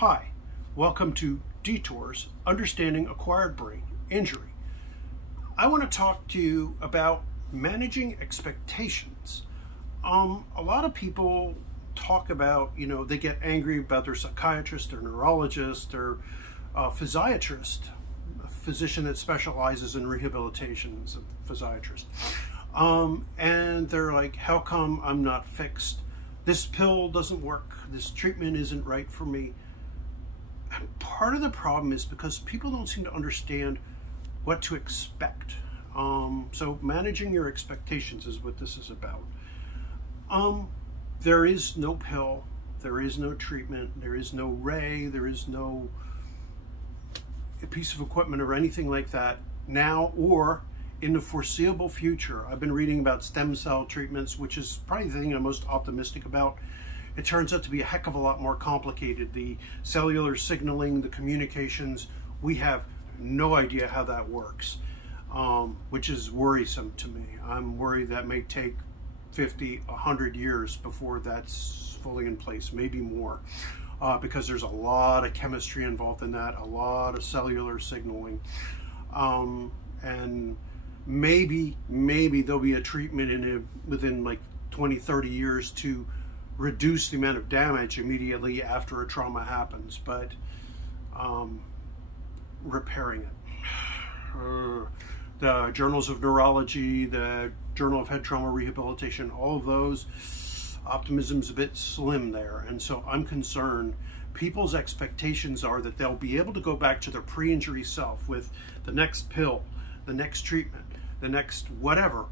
Hi, welcome to Detours, Understanding Acquired Brain Injury. I want to talk to you about managing expectations. A lot of people talk about, they get angry about their psychiatrist, their neurologist, their physiatrist, a physician that specializes in rehabilitation is a physiatrist. And they're like, how come I'm not fixed? This pill doesn't work. This treatment isn't right for me. And part of the problem is because people don't seem to understand what to expect. So managing your expectations is what this is about. There is no pill, there is no treatment, there is no ray, there is no piece of equipment or anything like that now or in the foreseeable future. I've been reading about stem cell treatments, which is probably the thing I'm most optimistic about. It turns out to be a heck of a lot more complicated. The cellular signaling, the communications, we have no idea how that works, which is worrisome to me. I'm worried that may take 50, 100 years before that's fully in place, maybe more, because there's a lot of chemistry involved in that, a lot of cellular signaling, and maybe there'll be a treatment within like 20, 30 years to reduce the amount of damage immediately after a trauma happens, but repairing it. The journals of neurology, the Journal of Head Trauma Rehabilitation, all of those, optimism's a bit slim there. And so I'm concerned people's expectations are that they'll be able to go back to their pre-injury self with the next pill, the next treatment, the next whatever.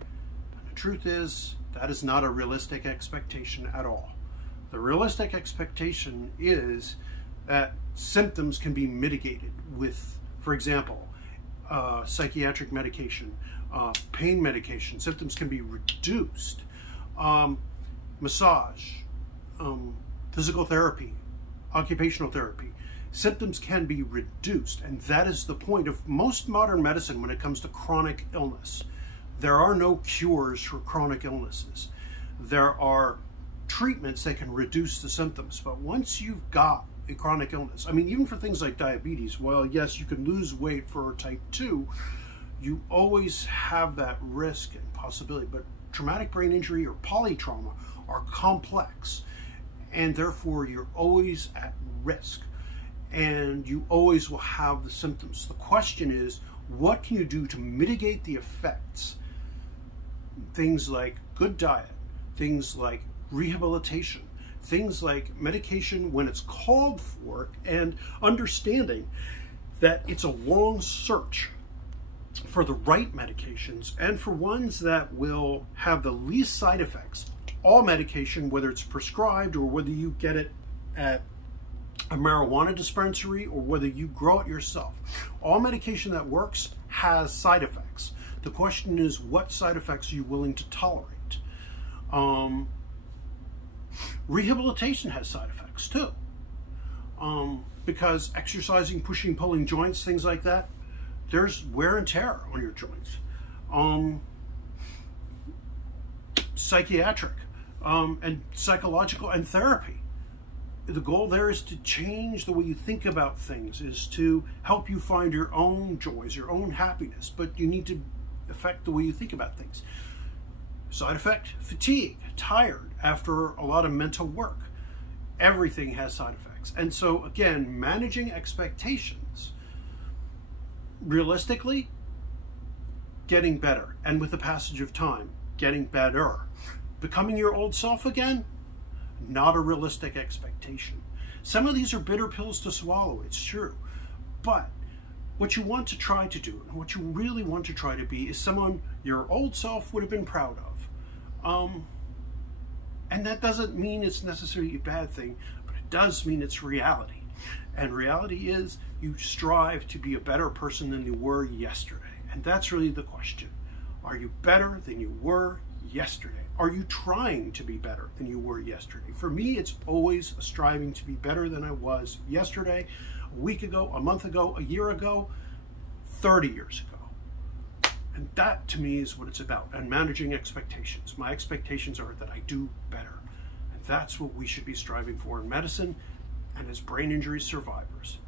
But the truth is, that is not a realistic expectation at all. The realistic expectation is that symptoms can be mitigated with, for example, psychiatric medication, pain medication. Symptoms can be reduced. Massage, physical therapy, occupational therapy. Symptoms can be reduced, and that is the point of most modern medicine when it comes to chronic illness. There are no cures for chronic illnesses. There are treatments that can reduce the symptoms, but once you've got a chronic illness, I mean, even for things like diabetes, well, yes, you can lose weight for type 2, you always have that risk and possibility, but traumatic brain injury or polytrauma are complex, and therefore you're always at risk, and you always will have the symptoms. The question is, what can you do to mitigate the effects? Things like good diet, things like rehabilitation, things like medication when it's called for, and understanding that it's a long search for the right medications and for ones that will have the least side effects. All medication, whether it's prescribed or whether you get it at a marijuana dispensary or whether you grow it yourself, all medication that works has side effects. The question is, what side effects are you willing to tolerate? Rehabilitation has side effects too, because exercising, pushing, pulling joints, things like that, there's wear and tear on your joints. Psychiatric and psychological and therapy. The goal there is to change the way you think about things, is to help you find your own joys, your own happiness, but you need to affect the way you think about things. Side effect, fatigue, tired after a lot of mental work. Everything has side effects. And so again, managing expectations, realistically, getting better. And with the passage of time, getting better. Becoming your old self again, not a realistic expectation. Some of these are bitter pills to swallow, it's true. But what you want to try to do, and what you really want to try to be, is someone your old self would have been proud of. And that doesn't mean it's necessarily a bad thing, but it does mean it's reality. And reality is you strive to be a better person than you were yesterday. And that's really the question. Are you better than you were yesterday? Are you trying to be better than you were yesterday? For me, it's always striving to be better than I was yesterday, a week ago, a month ago, a year ago, 30 years ago. And that, to me, is what it's about, and managing expectations. My expectations are that I do better. And that's what we should be striving for in medicine. and as brain injury survivors.